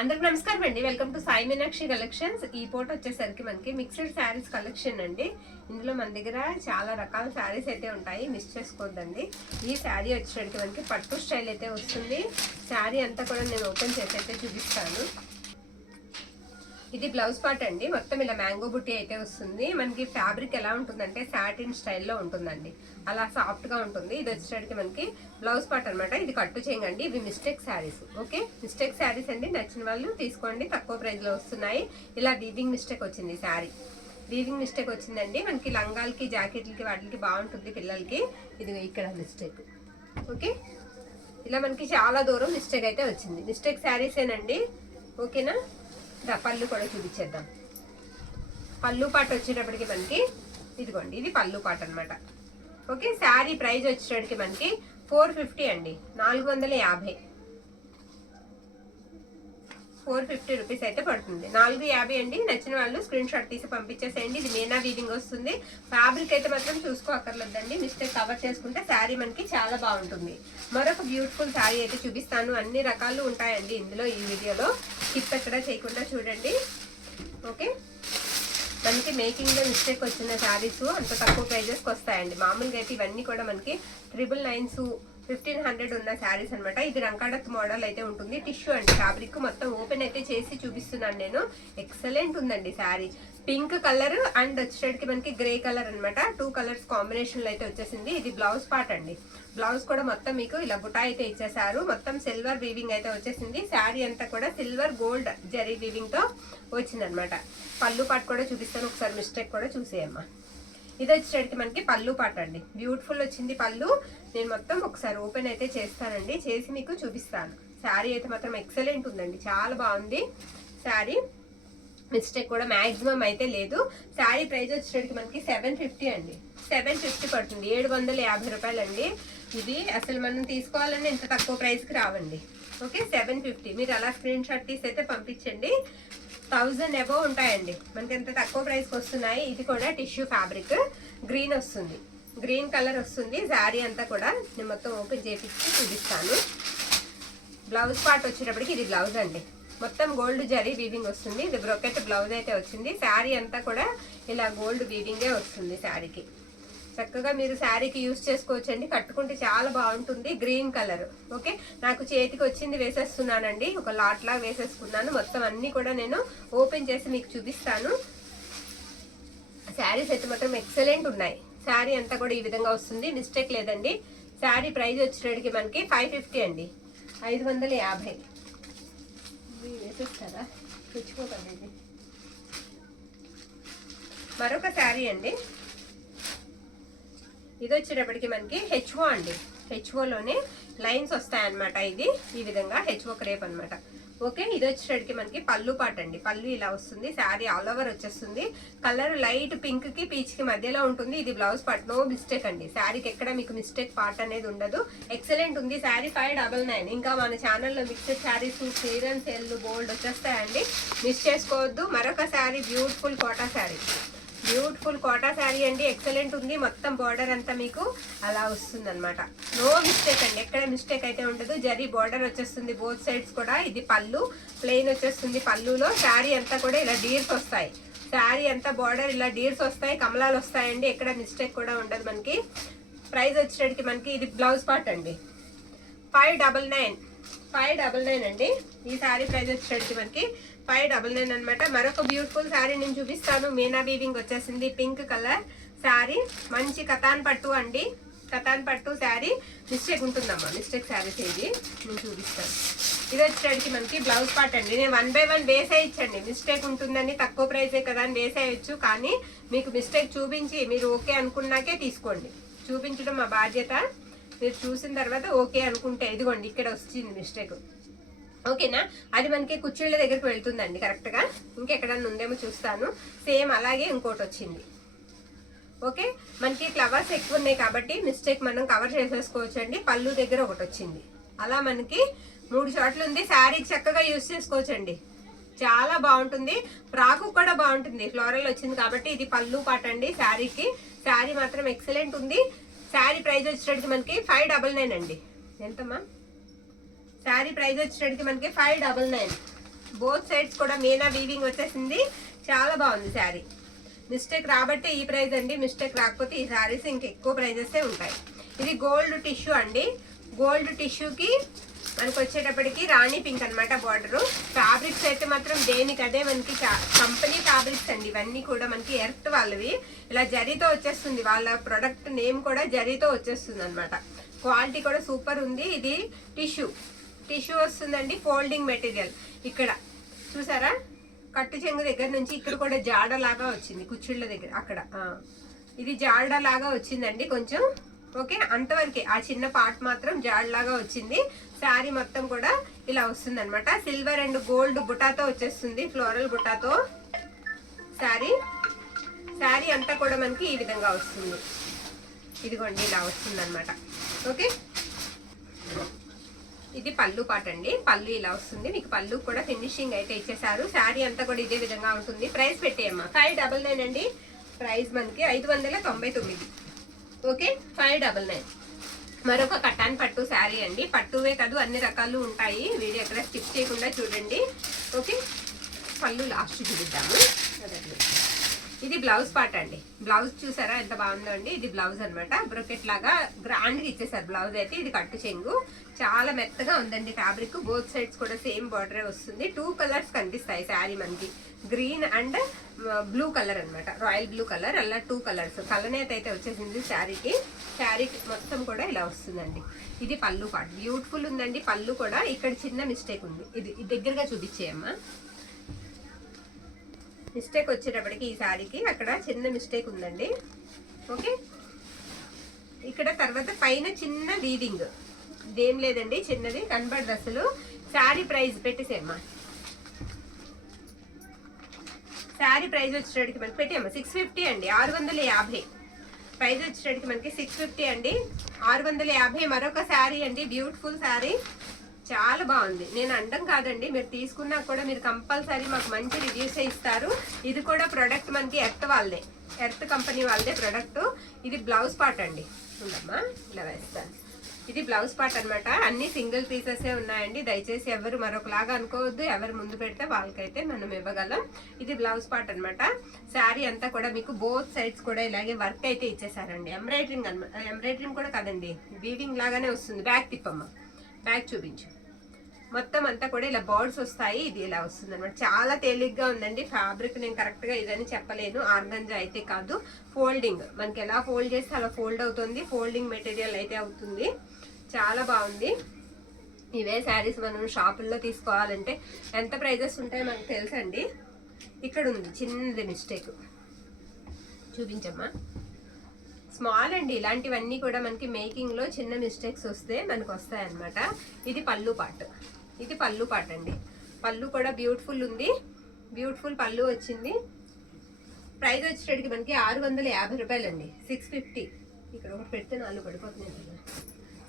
అందరికి నమస్కారం అండి. Welcome to Sai Meenakshi collections. ఈ పూట వచ్చేసరికి మనకి మిక్స్డ్ శారీస్ కలెక్షన్ అండి. ఇందులో మన దగ్గర చాలా రకాల శారీస్ అయితే ఉంటాయి, మిస్ చేసుకోవద్దండి. ఈ శారీ వచ్చేసరికి మనకి పట్టు స్టైల్ అయితే వస్తుంది. శారీ అంతా కూడా నేను ఓపెన్ చేసి అయితే చూపిస్తాను. ఇది బ్లౌజ్ పార్ట్ అండి. మొత్తం ఇలా మ్యాంగో బుట్టి అయితే వస్తుంది. మనకి ఫ్యాబ్రిక్ ఎలా ఉంటుందంటే సాటిన్ స్టైల్లో ఉంటుందండి, అలా సాఫ్ట్ గా ఉంటుంది. ఇది వచ్చేసరికి మనకి బ్లౌజ్ పార్ట్ అనమాట. ఇది కట్టు చేయండి. ఇవి mistake saris. Okay, mistake saris అండి. నచ్చిన వాళ్ళు తీసుకోండి, తక్కువ ప్రైస్ లో వస్తున్నాయి. ఇలా వీవింగ్ మిస్టేక్ వచ్చింది శారీ, వీవింగ్ మిస్టేక్ వచ్చిందండి. మనకి లంగాలకి జాకెట్లకి వాటికి బాగుంటుంది పిల్లలకి. ఇది ఇక్కడ మిస్టేక్. ఓకే, ఇలా మనకి చాలా దూరం మిస్టేక్ అయితే వచ్చింది. మిస్టేక్ శారీసేనండి. ఓకేనా, పళ్ళు కూడా చూపించేద్దాం. పళ్ళు పాట వచ్చేటప్పటికి మనకి ఇదిగోండి, ఇది పళ్ళు పాట అనమాట. ఓకే, శారీ ప్రైస్ వచ్చేటప్పటికి మనకి 450 అండి, 450 450 రూపీస్ అయితే పడుతుంది. 450 అండి. నచ్చిన వాళ్ళు స్క్రీన్ షాట్ తీసి పంపించేసేయండి. ఇది మీనా వీవింగ్ వస్తుంది. ఫ్యాబ్రిక్ అయితే మాత్రం చూసుకోక్కర్లేదండి, మిస్టేక్ కవర్ చేసుకుంటే శారీ మనకి చాలా బాగుంటుంది. మరొక బ్యూటిఫుల్ శారీ అయితే చూపిస్తాను. అన్ని రకాలు ఉంటాయండి ఇందులో. ఈ వీడియోలో స్కిప్ ఎక్కడ చేయకుండా చూడండి. ఓకే, మనకి మేకింగ్ లో మిస్టేక్ వచ్చిన శారీస్ అంత తక్కువ ప్రైజెస్కి వస్తాయండి. మామూలుగా అయితే ఇవన్నీ కూడా మనకి 999 1500 ఉన్న శారీస్ అనమాట. ఇది రంకాడత్ మోడల్ అయితే ఉంటుంది. టిష్యూ అండి ఫ్యాబ్రిక్. మొత్తం ఓపెన్ అయితే చేసి చూపిస్తున్నాను నేను. ఎక్సలెంట్ ఉందండి శారీ. పింక్ కలర్ అండ్ వచ్చేటికి మనకి గ్రే కలర్ అనమాట. 2 కలర్స్ కాంబినేషన్ లో అయితే వచ్చేసింది. ఇది బ్లౌజ్ పార్ట్ అండి. బ్లౌజ్ కూడా మొత్తం మీకు ఇలా బుటా అయితే ఇచ్చేసారు. మొత్తం సిల్వర్ వీవింగ్ అయితే వచ్చేసింది. శారీ అంతా కూడా సిల్వర్ గోల్డ్ జరీ వీవింగ్ తో వచ్చిందనమాట. పళ్ళు పార్ట్ కూడా చూపిస్తాను, ఒకసారి మిస్టేక్ కూడా చూసేయమ్మా. ఇది వచ్చేటికి మనకి పళ్ళు పార్ట్ అండి. బ్యూటిఫుల్ వచ్చింది పళ్ళు. నేను మొత్తం ఒకసారి ఓపెన్ అయితే చేస్తానండి, చేసి మీకు చూపిస్తాను. శారీ అయితే మాత్రం ఎక్సలెంట్ ఉందండి, చాలా బాగుంది శారీ. మిస్టేక్ కూడా మాక్సిమం అయితే లేదు. శారీ ప్రైస్ వచ్చేటికి మనకి 750 అండి. 750 పడుతుంది, 750 రూపాయలు అండి. ఇది అసలు మనం తీసుకోవాలని ఇంత తక్కువ ప్రైస్కి రావండి. ఓకే, 750. మీరు అలా స్క్రీన్ షాట్ తీసి అయితే పంపించండి. 1000 అబోవ్ ఉంటాయండి మనకి, ఎంత తక్కువ ప్రైస్కి వస్తున్నాయి. ఇది కూడా టిష్యూ ఫ్యాబ్రిక్, గ్రీన్ వస్తుంది, గ్రీన్ కలర్ వస్తుంది. శారీ అంతా కూడా నేను మొత్తం ఓపెన్ చేపించి చూపిస్తాను. బ్లౌజ్ పార్ట్ వచ్చేటప్పటికి ఇది బ్లౌజ్ అండి. మొత్తం గోల్డ్ జరీ వీవింగ్ వస్తుంది. ఇది బ్రొకెట్ బ్లౌజ్ అయితే వచ్చింది. శారీ అంతా కూడా ఇలా గోల్డ్ వీవింగే వస్తుంది శారీకి. చక్కగా మీరు శారీకి యూజ్ చేసుకోవచ్చండి, కట్టుకుంటే చాలా బాగుంటుంది. Green colour. ఓకే, నాకు చేతికి వచ్చింది వేసేస్తున్నానండి, ఒక లాట్ లా వేసేసుకున్నాను. మొత్తం అన్ని కూడా నేను ఓపెన్ చేసి మీకు చూపిస్తాను. శారీస్ అయితే మాత్రం ఎక్సలెంట్ ఉన్నాయి. శారీ అంతా కూడా ఈ విధంగా వస్తుంది, మిస్టేక్ లేదండి. శారీ ప్రైస్ వచ్చేటికి మనకి 550 అండి, 550 వేసేస్తారా, తెచ్చుకోకండి. మరొక శారీ అండి. ఇది వచ్చేటప్పటికి మనకి హెచ్ఓ అండి. హెచ్ఓలోనే లైన్స్ వస్తాయన్నమాట. ఇది ఈ విధంగా హెచ్ఓ క్రేప్ అనమాట. ఓకే, ఇది వచ్చేటప్పటికి మనకి పళ్ళు పాట అండి. పళ్ళు ఇలా వస్తుంది. శారీ ఆల్ ఓవర్ వచ్చేస్తుంది. కలర్ లైట్ పింక్ కి పీచ్ కి మధ్యలో ఉంటుంది. ఇది బ్లౌజ్ పార్ట్. నో మిస్టేక్ అండి, శారీకి ఎక్కడ మీకు మిస్టేక్ పార్ట్ అనేది ఉండదు. ఎక్సలెంట్ ఉంది శారీ. 599. ఇంకా మన ఛానల్లో mixed saris clearance sale bold వచ్చేస్తాయండి, మిస్ చేసుకోవద్దు. మరొక శారీ బ్యూటిఫుల్ కోటా శారీ. బ్యూటిఫుల్ కోటా శారీ అండి, ఎక్సలెంట్ ఉంది. మొత్తం బార్డర్ అంతా మీకు అలా వస్తుంది అనమాట. నో మిస్టేక్ అండి, ఎక్కడ మిస్టేక్ అయితే ఉండదు. జరీ బార్డర్ వచ్చేస్తుంది బోత్ సైడ్స్ కూడా. ఇది పళ్ళు ప్లెయిన్ వచ్చేస్తుంది. పళ్ళులో శారీ అంతా కూడా ఇలా డీర్స్ వస్తాయి. శారీ అంతా బార్డర్ ఇలా డీర్స్ వస్తాయి, కమలాలు వస్తాయండి. ఎక్కడ మిస్టేక్ కూడా ఉండదు మనకి. ప్రైస్ వచ్చేటికి మనకి ఇది బ్లౌజ్ పార్ట్ అండి. 599 అండి. ఈ శారీ ప్రైస్ వచ్చేటికి మనకి 599 అనమాట. మరొక బ్యూటిఫుల్ శారీ నేను చూపిస్తాను. మీనా వీవింగ్ వచ్చేసింది, పింక్ కలర్ శారీ. మంచి కతాన్ పట్టు అండి, కతాన్ పట్టు శారీ. మిస్టేక్ ఉంటుందమ్మా, మిస్టేక్ శారీస్ ఇది నేను చూపిస్తాను. ఇది వచ్చేటికి మనకి బ్లౌజ్ పార్ట్ అండి. నేను 1 by 1 వేసేయచ్చండి, మిస్టేక్ ఉంటుందని. తక్కువ ప్రైసే కదా అని వేసేయచ్చు, కానీ మీకు మిస్టేక్ చూపించి మీరు ఓకే అనుకున్నాకే తీసుకోండి. చూపించడం మా బాధ్యత. మీరు చూసిన తర్వాత ఓకే అనుకుంటే ఇదిగోండి ఇక్కడ వచ్చింది మిస్టేక్. ఓకేనా, అది మనకి కుర్చీళ్ళ దగ్గరికి వెళ్తుందండి కరెక్ట్ గా. ఇంకెక్కడన్నా ఉందేమో చూస్తాను. సేమ్ అలాగే ఇంకోటి వచ్చింది. ఓకే, మనకి ఫ్లవర్స్ ఎక్కువ ఉన్నాయి కాబట్టి మిస్టేక్ మనం కవర్ చేసేసుకోవచ్చు అండి. పళ్ళు దగ్గర ఒకటి వచ్చింది. అలా మనకి 3 చోట్ల ఉంది. శారీకి చక్కగా యూజ్ చేసుకోవచ్చండి, చాలా బాగుంటుంది. ఫ్రాకు కూడా బాగుంటుంది, ఫ్లోరల్ వచ్చింది కాబట్టి. ఇది పళ్ళు పాట అండి శారీకి. శారీ మాత్రం ఎక్సలెంట్ ఉంది. శారీ ప్రైస్ వచ్చేటప్పటికి మనకి 599 అండి. ఎంతమ్మా? శారీ ప్రైస్ వచ్చేటప్పటికి మనకి 599. బోత్ సైడ్స్ కూడా మీనా వీవింగ్ వచ్చేసింది. చాలా బాగుంది శారీ. మిస్టేక్ రాబట్టే ఈ ప్రైస్ అండి, మిస్టేక్ రాకపోతే ఈ శారీస్ ఇంకెక్కువ ప్రైజెసే ఉంటాయి. ఇది గోల్డ్ టిష్యూ అండి. గోల్డ్ టిష్యూకి మనకు వచ్చేటప్పటికి రాణి పింక్ అనమాట బార్డరు. ఫ్యాబ్రిక్స్ అయితే మాత్రం దేనికి అదే మనకి కంపెనీ ఫ్యాబ్రిక్స్ అండి. ఇవన్నీ కూడా మనకి ఎర్త్ వాళ్ళవి. ఇలా జరీతో వచ్చేస్తుంది, వాళ్ళ ప్రొడక్ట్ నేమ్ కూడా జరీతో వచ్చేస్తుంది అనమాట. క్వాలిటీ కూడా సూపర్ ఉంది. ఇది టిష్యూ వస్తుందండి, ఫోల్డింగ్ మెటీరియల్. ఇక్కడ చూసారా కట్టు చెంగు దగ్గర నుంచి ఇక్కడ కూడా జాడలాగా వచ్చింది, కుచ్చిళ్ళ దగ్గర అక్కడ ఇది జాడలాగా వచ్చిందండి కొంచెం. ఓకే, అంతవరకే. ఆ చిన్న పార్ట్ మాత్రం జాడలాగా వచ్చింది. శారీ మొత్తం కూడా ఇలా వస్తుంది అనమాట. సిల్వర్ అండ్ గోల్డ్ బుటాతో వచ్చేస్తుంది, ఫ్లోరల్ బుటాతో శారీ అంతా కూడా మనకి ఈ విధంగా వస్తుంది. ఇదిగోండి ఇలా వస్తుంది అనమాట. ఓకే, ఇది పళ్ళు పాట అండి. పళ్ళు ఇలా వస్తుంది మీకు. పళ్ళు కూడా ఫినిషింగ్ అయితే ఇచ్చేసారు. శారీ అంతా కూడా ఇదే విధంగా ఉంటుంది. ప్రైస్ పెట్టేయమ్మా 599 అండి. ప్రైస్ మనకి 599. ఓకే, 599. మరొక కటాన్ పట్టు శారీ అండి. పట్టువే కాదు అన్ని రకాలు ఉంటాయి. వీడియో ఎక్కడ స్కిప్ చేయకుండా చూడండి. ఓకే, పళ్ళు లాస్ట్ చూపిద్దాము. ఇది బ్లౌజ్ పార్ట్ అండి. బ్లౌజ్ చూసారా ఎంత బాగుందో అండి. ఇది బ్లౌజ్ అనమాట. బ్రొకెట్ లాగా గ్రాండ్ గా ఇచ్చేసారు బ్లౌజ్ అయితే. ఇది కట్టు చెంగు, చాలా మెత్తగా ఉందండి ఫ్యాబ్రిక్. బోత్ సైడ్స్ కూడా సేమ్ బార్డరే వస్తుంది. 2 కలర్స్ కనిపిస్తాయి శారీ మనకి, గ్రీన్ అండ్ బ్లూ కలర్ అనమాట, రాయల్ బ్లూ కలర్. అలా 2 కలర్స్ కలనేత అయితే వచ్చేసింది శారీకి. శారీకి మొత్తం కూడా ఇలా వస్తుందండి. ఇది పళ్ళు పార్ట్, బ్యూటిఫుల్ ఉందండి. పళ్ళు కూడా ఇక్కడ చిన్న మిస్టేక్ ఉంది. ఇది దగ్గరగా చూపించేయమ్మా. మిస్టేక్ వచ్చేటప్పటికి ఈ శారీకి అక్కడ చిన్న మిస్టేక్ ఉందండి. ఓకే, ఇక్కడ తర్వాత పైన చిన్న వీవింగ్, ఇదేం లేదండి, చిన్నది కనబడదు అసలు. శారీ ప్రైస్ పెట్టేసేమ్మా. శారీ ప్రైస్ వచ్చేటప్పటికి మనకి పెట్టేమ్మా 650 అండి. 650 ప్రైస్ వచ్చేటప్పటికి మనకి 650 అండి. 650. మరొక శారీ అండి, బ్యూటిఫుల్ శారీ, చాలా బాగుంది. నేను అండం కాదండి, మీరు తీసుకున్నా కూడా మీరు కంపల్సరీ మాకు మంచి రివ్యూసే ఇస్తారు. ఇది కూడా ప్రొడక్ట్ మనకి ఎర్త్ వాళ్ళదే, ఎర్త్ కంపెనీ వాళ్ళదే ప్రొడక్ట్. ఇది బ్లౌజ్ పార్ట్ అండి. ఉండమ్మా ఇలా వేస్తాను. ఇది బ్లౌజ్ పార్ట్ అనమాట. అన్ని సింగిల్ పీసెసే ఉన్నాయండి. దయచేసి ఎవరు మరొకలాగా అనుకోవద్దు. ఎవరు ముందు పెడితే వాళ్ళకైతే మనం ఇవ్వగలం. ఇది బ్లౌజ్ పార్ట్ అనమాట. శారీ అంతా కూడా మీకు బోత్ సైడ్స్ కూడా ఇలాగే వర్క్ అయితే ఇచ్చేసారండి. ఎంబ్రాయిడరింగ్ కూడా కాదండి, వీవింగ్ లాగానే వస్తుంది. బ్యాక్ తిప్పమ్మా, బ్యాక్ చూపించు. మొత్తం అంతా కూడా ఇలా బర్డ్స్ వస్తాయి. ఇది ఇలా వస్తుంది అనమాట. చాలా తేలిగ్గా ఉందండి ఫ్యాబ్రిక్. నేను కరెక్ట్గా ఇదని చెప్పలేను. ఆర్గంజా అయితే కాదు, ఫోల్డింగ్ మనకి ఎలా ఫోల్డ్ చేస్తే అలా ఫోల్డ్ అవుతుంది. ఫోల్డింగ్ మెటీరియల్ అయితే అవుతుంది. చాలా బాగుంది. ఇవే శారీస్ మనం షాపుల్లో తీసుకోవాలంటే ఎంత ప్రైజెస్ ఉంటాయో మనకు తెలుసండి. ఇక్కడ ఉంది చిన్నది మిస్టేక్, చూపించమ్మా. స్మాల్ అండి. ఇలాంటివన్నీ కూడా మనకి మేకింగ్లో చిన్న మిస్టేక్స్ వస్తే మనకు వస్తాయన్నమాట. ఇది పళ్ళు పార్ట్, ఇది పళ్ళు పార్ట్ అండి. పళ్ళు కూడా బ్యూటిఫుల్ ఉంది, బ్యూటిఫుల్ పళ్ళు వచ్చింది. ప్రైస్ వచ్చేటప్పటికి మనకి 650 రూపాయలు అండి. 650. ఇక్కడ ఒకటి పెడితే 4 పడిపోతున్నాయి.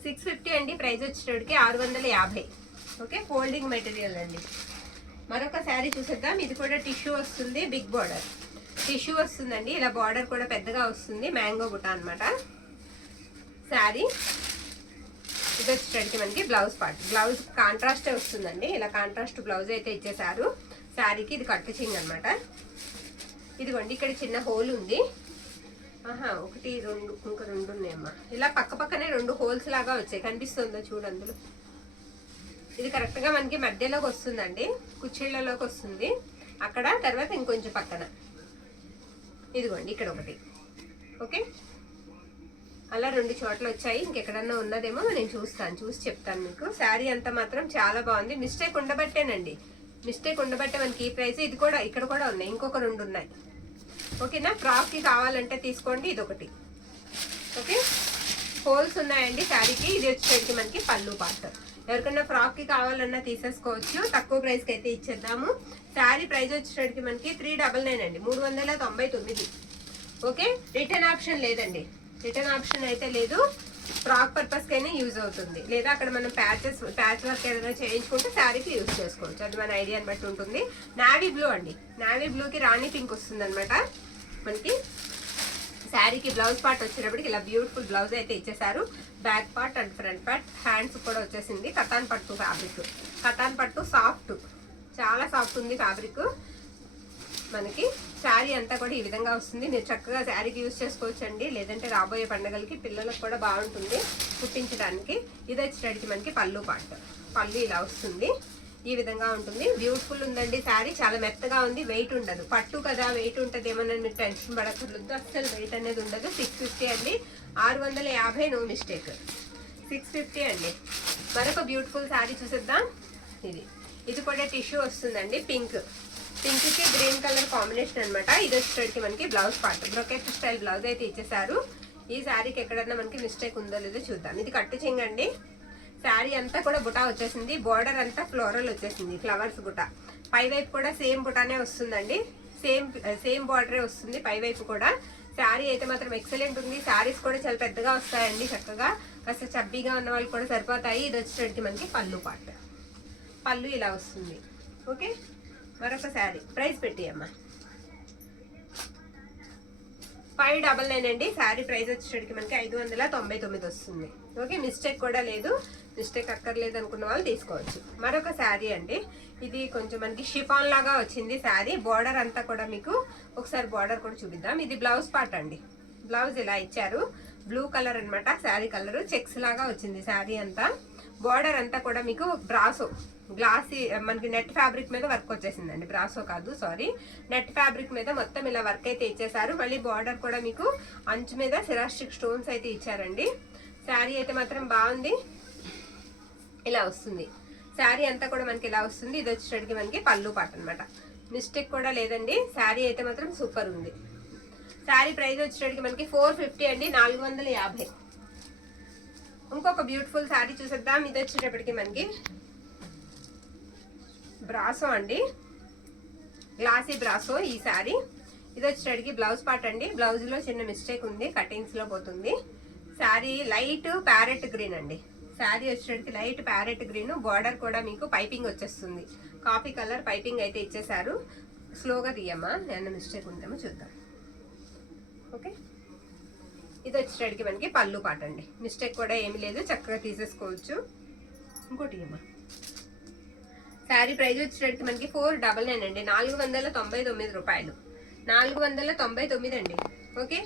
650 అండి. ప్రైస్ వచ్చేటప్పటికి 650. ఓకే, ఫోల్డింగ్ మెటీరియల్ అండి. మరొక శారీ చూసేద్దాం. ఇది కూడా టిష్యూ వస్తుంది, బిగ్ బార్డర్ టిష్యూ వస్తుందండి. ఇలా బార్డర్ కూడా పెద్దగా వస్తుంది, మ్యాంగో బుట్ట అనమాట శారీ. ఇది వచ్చేటప్పటికి మనకి బ్లౌజ్ పార్ట్. బ్లౌజ్ కాంట్రాస్టే వస్తుందండి. ఇలా కాంట్రాస్ట్ బ్లౌజ్ అయితే ఇచ్చేసారు శారీకి. ఇది కట్టు చెంగు అనమాట. ఇదిగోండి ఇక్కడ చిన్న హోల్ ఉంది. 1 2 ఇంకా 2 ఉన్నాయమ్మా. ఇలా పక్క పక్కనే 2 హోల్స్ లాగా వచ్చాయి, కనిపిస్తుందో చూడు అందులో. ఇది కరెక్ట్గా మనకి మధ్యలోకి వస్తుందండి, కుచ్చిళ్ళలోకి వస్తుంది అక్కడ. తర్వాత ఇంకొంచెం పక్కన ఇదిగోండి ఇక్కడ ఒకటి. ఓకే, అలా 2 చోట్ల వచ్చాయి. ఇంకెక్కడన్నా ఉన్నదేమో నేను చూసి చెప్తాను మీకు. శారీ అంతా మాత్రం చాలా బాగుంది. మిస్టేక్ ఉండబట్టేనండి, మిస్టేక్ ఉండబట్టే మనకి ఈ ప్రైస్. ఇది కూడా ఇక్కడ కూడా ఉన్నాయి, ఇంకొక 2 ఉన్నాయి. ఓకేనా, ఫ్రాక్కి కావాలంటే తీసుకోండి. ఇది ఒకటి. ఓకే, హోల్స్ ఉన్నాయండి శారీకి. ఇది వచ్చేసరికి మనకి పళ్ళు పార్ట్. ఎవరికన్నా ఫ్రాక్కి కావాలన్నా తీసేసుకోవచ్చు. తక్కువ ప్రైస్కి అయితే ఇచ్చేద్దాము. శారీ ప్రైస్ వచ్చేసరికి మనకి 399 అండి, 399. ఓకే, రిటర్న్ ఆప్షన్ లేదండి, రిటర్న్ ఆప్షన్ అయితే లేదు. ఫ్రాక్ పర్పస్కైనా యూజ్ అవుతుంది, లేదా అక్కడ మనం ప్యాచ్ వర్క్ ఏదైనా చేయించుకుంటే శారీకి యూజ్ చేసుకోవచ్చు. అది మన ఐడియాని బట్టి ఉంటుంది. నావీ బ్లూ అండి, నావీ బ్లూకి రాణి పింక్ వస్తుంది అనమాట మనకి. శారీకి బ్లౌజ్ పార్ట్ వచ్చేటప్పటికి ఇలా బ్యూటిఫుల్ బ్లౌజ్ అయితే ఇచ్చేసారు. Back part and front part, hands కూడా వచ్చేసింది. కతాన్ పట్టు ఫ్యాబ్రిక్, కతాన్ పట్టు సాఫ్ట్, చాలా సాఫ్ట్ ఉంది ఫ్యాబ్రిక్ మనకి. శారీ అంతా కూడా ఈ విధంగా వస్తుంది. మీరు చక్కగా శారీకి యూజ్ చేసుకోవచ్చు అండి, లేదంటే రాబోయే పండుగలకి పిల్లలకు కూడా బాగుంటుంది కుట్టించడానికి. ఇది వచ్చేటడికి మనకి పళ్ళు పార్ట్. పళ్ళు ఇలా వస్తుంది, ఈ విధంగా ఉంటుంది. బ్యూటిఫుల్ ఉందండి శారీ, చాలా మెత్తగా ఉంది, వెయిట్ ఉండదు. పట్టు కదా వెయిట్ ఉంటుంది ఏమన్నా మీరు టెన్షన్ పడకూడదు, అస్సలు వెయిట్ అనేది ఉండదు. 650 అండి, 650, నో మిస్టేక్. 650 అండి. మరొక బ్యూటిఫుల్ శారీ చూసేద్దాం. ఇది కూడా టిష్యూ వస్తుందండి, పింక్ కి గ్రీన్ కలర్ కాంబినేషన్ అనమాట. ఇది వచ్చేసరికి మనకి blouse part, brocade style blouse అయితే ఇచ్చేసారు. ఈ శారీకి ఎక్కడన్నా మనకి మిస్టేక్ ఉందో లేదో చూద్దాం. ఇది కట్టు చెంగండి. శారీ అంతా కూడా బుటా వచ్చేసింది, బోర్డర్ అంతా ఫ్లోరల్ వచ్చేసింది, ఫ్లవర్స్ బుటా. పై వైపు కూడా సేమ్ బుటానే వస్తుందండి, సేమ్ బార్డరే వస్తుంది పై వైపు కూడా. శారీ అయితే మాత్రం ఎక్సలెంట్ ఉంది. శారీస్ కూడా చాలా పెద్దగా వస్తాయండి, చక్కగా కాస్త చబ్బీగా ఉన్న వాళ్ళు కూడా సరిపోతాయి. ఇది వచ్చేసరికి మనకి పళ్ళు పార్ట్. పళ్ళు ఇలా వస్తుంది. ఓకే, మరొక శారీ ప్రైస్ పెట్టియమ్మా 599 అండి. శారీ ప్రైస్ వచ్చేసరికి మనకి 599 వస్తుంది. ఓకే, మిస్టేక్ కూడా లేదు, మిస్టేక్ అక్కర్లేదు అనుకున్న వాళ్ళు తీసుకోవచ్చు. మరొక శారీ అండి, ఇది కొంచెం మనకి షిఫాన్ లాగా వచ్చింది శారీ. బార్డర్ అంతా కూడా మీకు ఒకసారి బార్డర్ కూడా చూపిద్దాం. ఇది బ్లౌజ్ పార్ట్ అండి, బ్లౌజ్ ఇలా ఇచ్చారు, బ్లూ కలర్ అనమాట శారీ కలర్. చెక్స్ లాగా వచ్చింది శారీ అంతా. బార్డర్ అంతా కూడా మీకు బ్రాసో గ్లాసీ మనకి నెట్ ఫ్యాబ్రిక్ మీద వర్క్ వచ్చేసిందండి, బ్రాసో కాదు సారీ, నెట్ ఫ్యాబ్రిక్ మీద మొత్తం ఇలా వర్క్ అయితే ఇచ్చేసారు. మళ్ళీ బార్డర్ కూడా మీకు అంచు మీద సిరాస్టిక్ స్టోన్స్ అయితే ఇచ్చారండి. శారీ అయితే మాత్రం బాగుంది, ఇలా వస్తుంది. శారీ అంతా కూడా మనకి ఇలా వస్తుంది. ఇది వచ్చేసరికి మనకి పళ్ళు పాట అనమాట, మిస్టేక్ కూడా లేదండి. శారీ అయితే మాత్రం సూపర్ ఉంది. శారీ ప్రైస్ వచ్చేసరికి మనకి 450 అండి, 450. ఇంకొక బ్యూటిఫుల్ శారీ చూసేద్దాం. ఇది వచ్చేటప్పటికి మనకి బ్రాసో అండి, గ్లాసీ బ్రాసో ఈ శారీ. ఇది వచ్చేటప్పటికి బ్లౌజ్ పార్ట్ అండి. బ్లౌజ్ లో చిన్న మిస్టేక్ ఉంది, కటింగ్స్ లో పోతుంది. శారీ లైట్ ప్యారెట్ గ్రీన్ అండి. శారీ వచ్చేటప్పటికి లైట్ ప్యారెట్ గ్రీన్, బార్డర్ కూడా మీకు పైపింగ్ వచ్చేస్తుంది, కాఫీ కలర్ పైపింగ్ అయితే ఇచ్చేసారు. స్లోగా తీయమ్మా, ఏమన్నా మిస్టేక్ ఉందేమో చూద్దాం. ఓకే, ఇది వచ్చేటప్పటికి మనకి పళ్ళు పాట అండి, మిస్టేక్ కూడా ఏమి లేదు, చక్కగా తీసేసుకోవచ్చు. ఇంకోటి అమ్మా, శారీ ప్రైస్ వచ్చేటప్పటికి మనకి 499 అండి, 499 రూపాయలు, 499 అండి. ఓకే,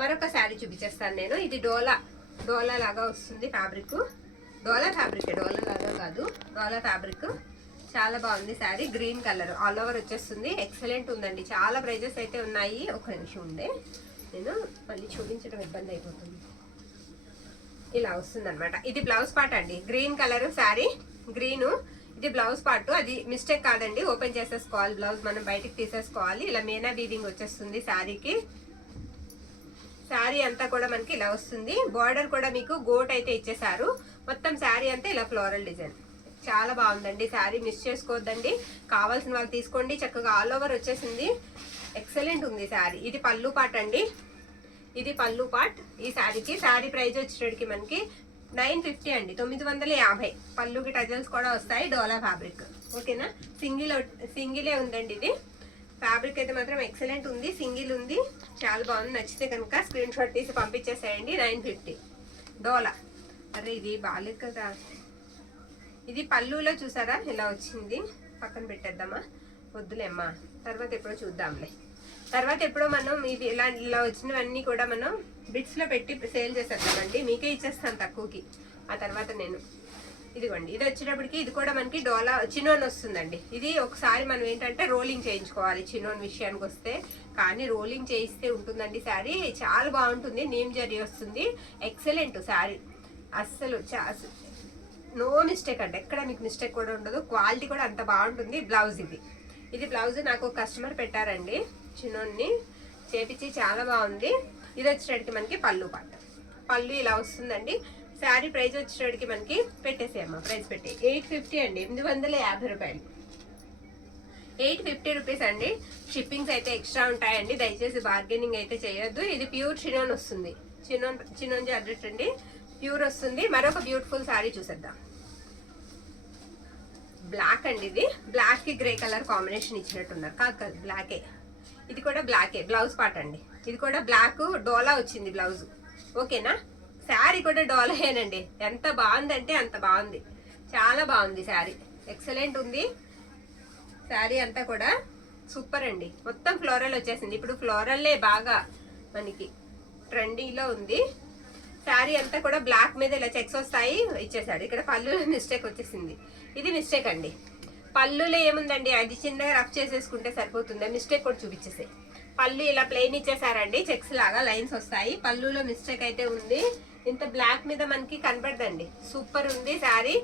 మరొక శారీ చూపించేస్తాను నేను. ఇది డోలా లాగా వస్తుంది ఫ్యాబ్రిక్, డోలా లాగా కాదు, డోలా ఫ్యాబ్రిక్. చాలా బాగుంది sari, green colour all over వచ్చేస్తుంది, ఎక్సలెంట్ ఉందండి. చాలా ప్రైజెస్ అయితే ఉన్నాయి. ఒక నిమిషం ఉండే, నేను మళ్ళీ చూపించడం ఇబ్బంది అయిపోతుంది. ఇలా వస్తుంది అనమాట. ఇది బ్లౌజ్ పార్ట్ అండి, గ్రీన్ కలర్ శారీ, గ్రీను. ఇది బ్లౌజ్ పార్ట్, అది మిస్టేక్ కాదండి, ఓపెన్ చేసేసుకోవాలి బ్లౌజ్, మనం బయటికి తీసేసుకోవాలి. ఇలా మీనా వీవింగ్ వచ్చేస్తుంది శారీకి. శారీ అంతా కూడా మనకి ఇలా వస్తుంది. బార్డర్ కూడా మీకు గోట్ అయితే ఇచ్చేసారు. మొత్తం శారీ అంతా ఇలా ఫ్లోరల్ డిజైన్, చాలా బాగుందండి శారీ, మిస్ చేసుకోవద్దండి. కావాల్సిన వాళ్ళు తీసుకోండి, చక్కగా ఆల్ ఓవర్ వచ్చేసింది, ఎక్సలెంట్ ఉంది శారీ. ఇది పళ్ళు పార్ట్ అండి, ఇది పళ్ళు పార్ట్ ఈ శారీకి. శారీ ప్రైస్ వచ్చేటికి మనకి 950 అండి, 950. పళ్ళుకి టజల్స్ కూడా వస్తాయి, డోలా ఫ్యాబ్రిక్. ఓకేనా, సింగిలే ఉందండి ఇది. ఫ్యాబ్రిక్ అయితే మాత్రం ఎక్సలెంట్ ఉంది, సింగిల్ ఉంది, చాలా బాగుంది. నచ్చితే కనుక స్క్రీన్ షాట్ తీసి పంపించేసేయండి. 950 డోలా. అరే ఇది బాగాలేదు కదా, ఇది పళ్ళులో చూసారా ఇలా వచ్చింది, పక్కన పెట్టేద్దామా, వద్దులేమ్మా, తర్వాత ఎప్పుడో చూద్దాంలే. తర్వాత ఎప్పుడో మనం ఇది ఇలా వచ్చినవన్నీ కూడా మనం బిట్స్ లో పెట్టి సేల్ చేసేద్దామండి, మీకే ఇచ్చేస్తాను తక్కువకి. ఆ తర్వాత నేను ఇదిగోండి, ఇది వచ్చేటప్పటికి ఇది కూడా మనకి డోలా చినోన్ వస్తుందండి. ఇది ఒకసారి మనం ఏంటంటే రోలింగ్ చేయించుకోవాలి చినోన్ విషయానికి వస్తే, కానీ రోలింగ్ చేయిస్తే ఉంటుందండి శారీ, చాలా బాగుంటుంది. నీమ్ జరీ వస్తుంది, ఎక్సలెంట్ శారీ, అస్సలు నో మిస్టేక్ అంటే ఎక్కడ మీకు మిస్టేక్ కూడా ఉండదు, క్వాలిటీ కూడా అంత బాగుంటుంది. బ్లౌజ్ ఇది బ్లౌజ్ నాకు ఒక కస్టమర్ పెట్టారండి, చిన్నోన్ని చేపించి చాలా బాగుంది. ఇది వచ్చేటప్పటికి మనకి పళ్ళు పాట, పళ్ళు ఇలా వస్తుందండి. శారీ ప్రైస్ వచ్చేటప్పటికి మనకి పెట్టేసేయమ్మా, ప్రైస్ పెట్టి 850 అండి, 850 రూపాయలు, 850 రూపీస్ అండి. షిప్పింగ్స్ అయితే ఎక్స్ట్రా ఉంటాయండి, దయచేసి బార్గెనింగ్ అయితే చేయొద్దు. ఇది ప్యూర్ చినోన్ వస్తుంది, చినోన్ జార్జెట్ అండి, ప్యూర్ వస్తుంది. మరొక బ్యూటిఫుల్ శారీ చూసేద్దాం. బ్లాక్ అండి, ఇది బ్లాక్ కి గ్రే కలర్ కాంబినేషన్ ఇచ్చినట్టున్నారు, కాదు బ్లాకే, ఇది కూడా బ్లాకే. బ్లౌజ్ పార్ట్ అండి, ఇది కూడా బ్లాక్ డోలా వచ్చింది బ్లౌజ్. ఓకేనా, శారీ కూడా డోలాయేనండి. ఎంత బాగుందంటే అంత బాగుంది, చాలా బాగుంది శారీ, ఎక్సలెంట్ ఉంది. శారీ అంతా కూడా సూపర్ అండి, మొత్తం ఫ్లోరల్ వచ్చేసింది. ఇప్పుడు ఫ్లోరల్లే బాగా మనకి ట్రెండింగ్లో ఉంది. శారీ అంతా కూడా బ్లాక్ మీద ఇలా చెక్స్ వస్తాయి ఇచ్చేసాడు. ఇక్కడ పళ్ళులో మిస్టేక్ వచ్చేసింది, ఇది మిస్టేక్ అండి. పళ్ళులో ఏముందండి, అది చిన్నగా రఫ్ చేసేసుకుంటే సరిపోతుంది. మిస్టేక్ కూడా చూపించేసాయి. పళ్ళు ఇలా ప్లెయిన్ ఇచ్చేసారండి, చెక్స్ లాగా లైన్స్ వస్తాయి. పళ్ళులో మిస్టేక్ అయితే ఉంది. ఇంత బ్లాక్ మీద మనకి కనపడదండి. సూపర్ ఉంది శారీ,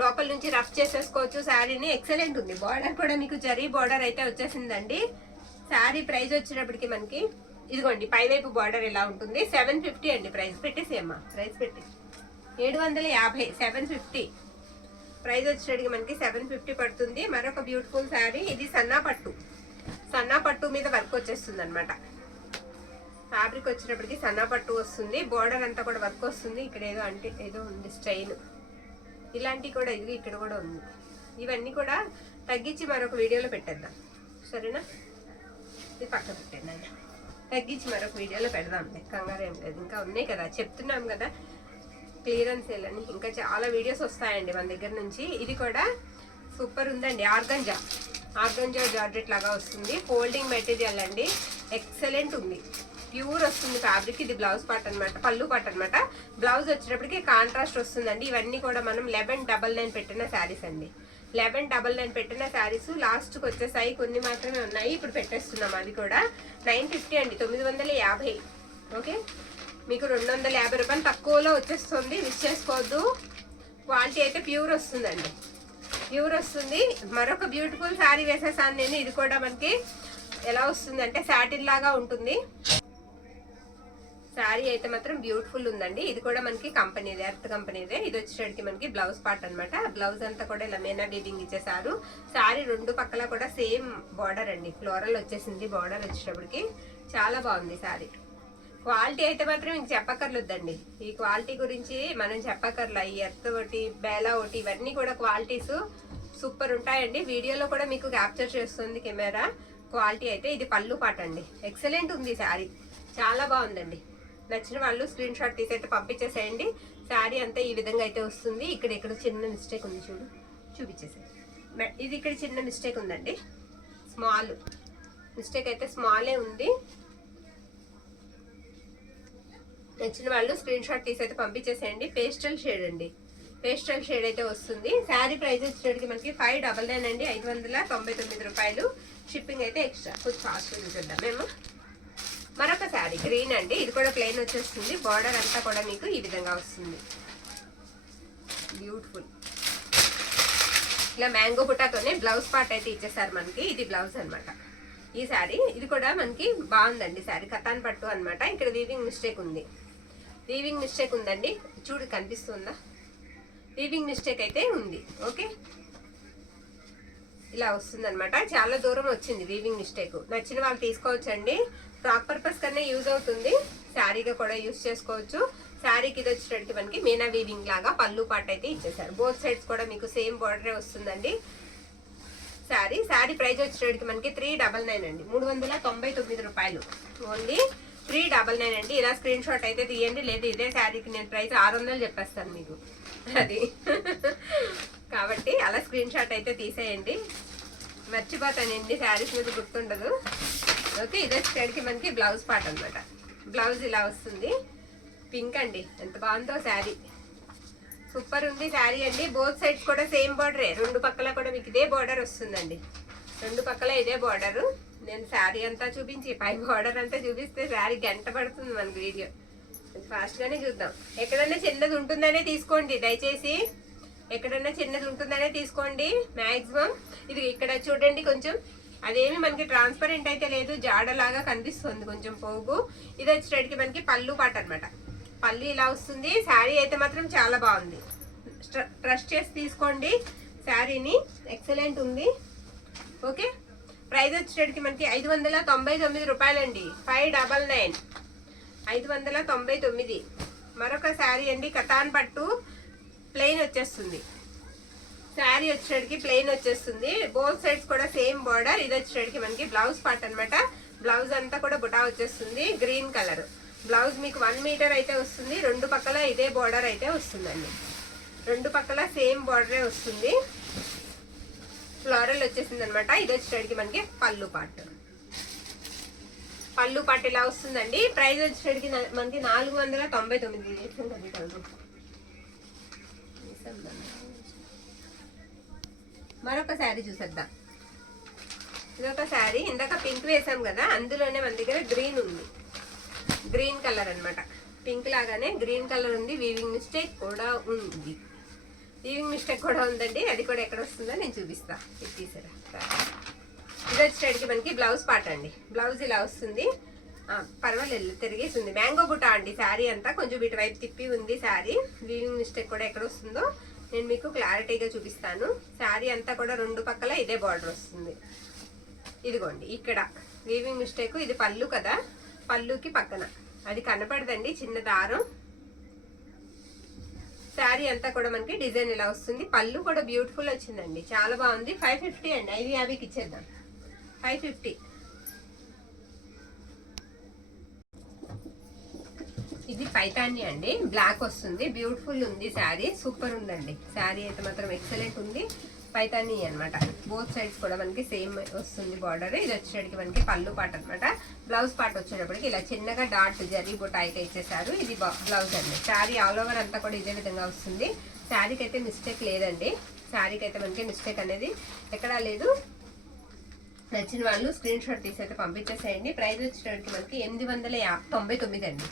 లోపల నుంచి రఫ్ చేసేసుకోవచ్చు శారీని. ఎక్సలెంట్ ఉంది. బార్డర్ కూడా మీకు జరీ బార్డర్ అయితే వచ్చేసిందండి. శారీ ప్రైస్ వచ్చేటప్పటికి మనకి ఇదిగోండి పైవైపు బార్డర్ ఇలా ఉంటుంది. 750 అండి ప్రైస్. పెట్టేసేమ్మా, ప్రైస్ పెట్టి 750, 750 ప్రైస్ వచ్చేటప్పటికి మనకి 750 పడుతుంది. మరొక బ్యూటిఫుల్ శారీ. ఇది సన్నా పట్టు, సన్నా పట్టు మీద వర్క్ వచ్చేస్తుంది అనమాట. ఫ్యాబ్రిక్ వచ్చేటప్పటికి సన్నా పట్టు వస్తుంది. బార్డర్ అంతా కూడా వర్క్ వస్తుంది. ఇక్కడ ఏదో అంటే ఏదో ఉంది స్టైల్, ఇలాంటివి కూడా ఇది ఇక్కడ కూడా ఉంది. ఇవన్నీ కూడా తగ్గించి మరొక వీడియోలో పెట్టేద్దాం, సరేనా? ఇది పక్క పెట్టేద్దాం, తగ్గించి మరొక వీడియోలో పెడదాం. కంగారు ఏం లేదు, ఇంకా ఉన్నాయి కదా, చెప్తున్నాం కదా క్లియరెన్స్ సేల్ ఇంకా చాలా వీడియోస్ వస్తాయండి మన దగ్గర నుంచి. ఇది కూడా సూపర్ ఉందండి. ఆర్గంజా, ఆర్గంజా జార్జెట్ లాగా వస్తుంది. ఫోల్డింగ్ మెటీరియల్ అండి, ఎక్సలెంట్ ఉంది. ప్యూర్ వస్తుంది ఫ్యాబ్రిక్. ఇది బ్లౌజ్ పార్ట్ అనమాట, పళ్ళు పార్ట్ అనమాట. బ్లౌజ్ వచ్చేటప్పటికి కాంట్రాస్ట్ వస్తుందండి. ఇవన్నీ కూడా మనం 1199 పెట్టిన శారీస్ అండి. 1199 పెట్టిన శారీస్ లాస్ట్కి వచ్చేసాయి, కొన్ని మాత్రమే ఉన్నాయి. ఇప్పుడు పెట్టేస్తున్నాం. అది కూడా 950 అండి, 950. ఓకే, మీకు 250 రూపాయలు తక్కువలో వచ్చేస్తుంది. మిస్ చేసుకోవద్దు. క్వాలిటీ అయితే ప్యూర్ వస్తుందండి, ప్యూర్ వస్తుంది. మరొక బ్యూటిఫుల్ శారీ వేసేసాను నేను. ఇది కూడా మనకి ఎలా వస్తుంది అంటే సాటిన్ లాగా ఉంటుంది. శారీ అయితే మాత్రం బ్యూటిఫుల్ ఉందండి. ఇది కూడా మనకి కంపెనీదే, ఎర్త్ కంపెనీదే. ఇది వచ్చేసరికి మనకి బ్లౌజ్ పార్ట్ అనమాట. బ్లౌజ్ అంతా కూడా ఇలా మేనా వీవింగ్ ఇచ్చేసారు. శారీ రెండు పక్కల కూడా సేమ్ బార్డర్ అండి, ఫ్లోరల్ వచ్చేసింది బార్డర్ వచ్చేటప్పటికి. చాలా బాగుంది శారీ. క్వాలిటీ అయితే మాత్రం ఇంక చెప్పక్కర్లేదండి. ఈ క్వాలిటీ గురించి మనం చెప్పక్కర్లా. ఈ ఎర్త్ ఒకటి, బేలా ఒకటి, ఇవన్నీ కూడా క్వాలిటీస్ సూపర్ ఉంటాయండి. వీడియోలో కూడా మీకు క్యాప్చర్ చేస్తుంది కెమెరా. క్వాలిటీ అయితే ఇది పళ్ళు పాట అండి, ఎక్సలెంట్ ఉంది శారీ, చాలా బాగుందండి. నచ్చిన వాళ్ళు స్క్రీన్ షాట్ తీసి అయితే పంపించేసేయండి. శారీ అంతా ఈ విధంగా అయితే వస్తుంది. ఇక్కడ చిన్న మిస్టేక్ ఉంది, చూడు, చూపించేసేయండి. ఇది ఇక్కడ చిన్న మిస్టేక్ ఉందండి, స్మాల్ మిస్టేక్ అయితే స్మాలే ఉంది. నచ్చిన వాళ్ళు స్క్రీన్ షాట్ తీసి అయితే పంపించేసేయండి. పేస్టల్ షేడ్ అండి, పేస్టల్ షేడ్ అయితే వస్తుంది. శారీ ప్రైస్ వచ్చేటికి మనకి 599 అండి, 599 రూపాయలు. షిప్పింగ్ అయితే ఎక్స్ట్రా. కొంచెం ఫాస్ట్ చూద్దాం మేము. మరొక శారీ గ్రీన్ అండి, ఇది కూడా ప్లెయిన్ వచ్చేస్తుంది. బార్డర్ అంతా కూడా మీకు ఈ విధంగా వస్తుంది, బ్యూటిఫుల్. ఇలా మ్యాంగో బుట్టాతోనే బ్లౌజ్ పార్ట్ అయితే ఇచ్చేసారు మనకి. ఇది బ్లౌజ్ అనమాట ఈ శారీ. ఇది కూడా మనకి బాగుందండి శారీ, కతాన్ పట్టు అనమాట. ఇక్కడ వీవింగ్ మిస్టేక్ ఉంది, వీవింగ్ మిస్టేక్ ఉందండి. చూడు కనిపిస్తుందా, వీవింగ్ మిస్టేక్ అయితే ఉంది. ఓకే, ఇలా వస్తుంది అనమాట. చాలా దూరం వచ్చింది వీవింగ్ మిస్టేక్. నచ్చిన వాళ్ళు తీసుకోవచ్చండి. ఫ్రాక్ పర్పస్ కన్నా యూజ్ అవుతుంది, శారీగా కూడా యూజ్ చేసుకోవచ్చు. శారీకి ఇది వచ్చేటప్పటికి మనకి మీనా వీవింగ్ లాగా పళ్ళు పాట అయితే ఇచ్చేసారు. బోత్ సైడ్స్ కూడా మీకు సేమ్ బార్డరే వస్తుందండి. శారీ ప్రైస్ వచ్చేటప్పటికి మనకి 399 అండి, 399 రూపాయలు. ఓన్లీ 399 అండి. ఇలా స్క్రీన్ షాట్ అయితే తీయండి, లేదు ఇదే శారీకి నేను ప్రైస్ 600 చెప్పేస్తాను మీకు అది. కాబట్టి అలా స్క్రీన్ షాట్ అయితే తీసేయండి. మర్చిపోతానండి, శారీస్ మీద గుర్తుండదు. ఓకే, ఇది వచ్చేటికి మనకి బ్లౌజ్ పార్ట్ అనమాట. బ్లౌజ్ ఇలా వస్తుంది, పింక్ అండి, ఎంత బాగుందో శారీ. సూపర్ ఉంది శారీ అండి. బోత్ సైడ్స్ కూడా సేమ్ బార్డరే, రెండు పక్కల కూడా మీకు ఇదే బార్డర్ వస్తుందండి. రెండు పక్కల ఇదే బార్డరు. నేను శారీ అంతా చూపించి పై బార్డర్ అంతా చూపిస్తే శారీ గంట పడుతుంది మనకి వీడియో. ఫాస్ట్గానే చూద్దాం. ఎక్కడన్నా చిన్నది ఉంటుందనే తీసుకోండి దయచేసి, ఎక్కడన్నా చిన్నది ఉంటుందనే తీసుకోండి మ్యాక్సిమం. ఇది ఇక్కడ చూడండి, కొంచెం అదేమి మనకి ట్రాన్స్పరెంట్ అయితే లేదు, జాడలాగా కనిపిస్తుంది కొంచెం పోగు. ఇది వచ్చేటికి మనకి పళ్ళు పాట అనమాట. పళ్ళు ఇలా వస్తుంది. శారీ అయితే మాత్రం చాలా బాగుంది, ట్రస్ట్ చేసి తీసుకోండి శారీని, ఎక్సలెంట్ ఉంది. ఓకే, ప్రైస్ వచ్చేటికి మనకి 599 రూపాయలండి, 599, 599. మరొక శారీ అండి, కతాన్ పట్టు, ప్లెయిన్ వచ్చేస్తుంది. శారీ వచ్చేటికి ప్లెయిన్ వచ్చేస్తుంది. బోత్ సైడ్స్ కూడా సేమ్ బార్డర్. ఇది వచ్చేటికి మనకి బ్లౌజ్ పార్ట్ అనమాట. బ్లౌజ్ అంతా కూడా బుటా వచ్చేస్తుంది, గ్రీన్ కలర్ బ్లౌజ్. మీకు 1 మీటర్ అయితే వస్తుంది. రెండు పక్కల ఇదే బార్డర్ అయితే వస్తుందండి, రెండు పక్కల సేమ్ బార్డరే వస్తుంది. ఫ్లోరల్ ఫ్లోరల్ వచ్చేసింది అనమాట. ఇది వచ్చేటికి మనకి పళ్ళు పార్ట్. పళ్ళు పార్ట్ ఇలా వస్తుందండి. ప్రైస్ వచ్చేటికి మనకి 499. మరొక శారీ చూసేద్దాం. ఇదొక శారీ, ఇందాక పింక్ వేసాం కదా, అందులోనే మన దగ్గర గ్రీన్ ఉంది. గ్రీన్ కలర్ అనమాట. పింక్ లాగానే గ్రీన్ కలర్ ఉంది. వీవింగ్ మిస్టేక్ కూడా ఉంది. వీవింగ్ మిస్టేక్ కూడా ఉందండి. అది కూడా ఎక్కడ వస్తుందో నేను చూపిస్తా. ఇది తీసారా. ఇది వచ్చేటికి మనకి బ్లౌజ్ పార్ట్ అండి. బ్లౌజ్ ఇలా వస్తుంది. పర్వాలేదు, తిరిగేసి ఉంది. మ్యాంగో బుట్ట అండి శారీ అంతా. కొంచెం ఇటు వైపు తిప్పి ఉంది శారీ. వీవింగ్ మిస్టేక్ కూడా ఎక్కడ వస్తుందో నేను మీకు క్లారిటీగా చూపిస్తాను. శారీ అంతా కూడా రెండు పక్కల ఇదే బార్డర్ వస్తుంది. ఇదిగోండి ఇక్కడ వీవింగ్ మిస్టేక్. ఇది పళ్ళు కదా, పళ్ళుకి పక్కన అది కనపడదండి, చిన్న దారం. శారీ అంతా కూడా మనకి డిజైన్ ఇలా వస్తుంది. పళ్ళు కూడా బ్యూటిఫుల్ వచ్చిందండి, చాలా బాగుంది. 550 అండి. 550కి ఇచ్చేద్దాం. 550. ఇది పైతాని అండి, బ్లాక్ వస్తుంది. బ్యూటిఫుల్ ఉంది శారీ, సూపర్ ఉందండి. శారీ అయితే మాత్రం ఎక్సలెంట్ ఉంది. పైతాని అనమాట. బోత్ సైడ్స్ కూడా మనకి సేమ్ వస్తుంది బార్డర్. ఇది వచ్చేటికి మనకి పళ్ళు పార్ట్ అనమాట. బ్లౌజ్ పార్ట్ వచ్చేటప్పటికి ఇలా చిన్నగా డాట్ జరీ బుట్ట అయితే ఇచ్చేసారు. ఇది బ్లౌజ్ అండి. శారీ ఆల్ ఓవర్ అంతా కూడా ఇదే విధంగా వస్తుంది. శారీకి అయితే మిస్టేక్ లేదండి. శారీకి అయితే మనకి మిస్టేక్ అనేది ఎక్కడా లేదు. నచ్చిన వాళ్ళు స్క్రీన్ షాట్ తీసి అయితే పంపించేసేయండి. ప్రైస్ వచ్చేటప్పటికి మనకి 899 అండి.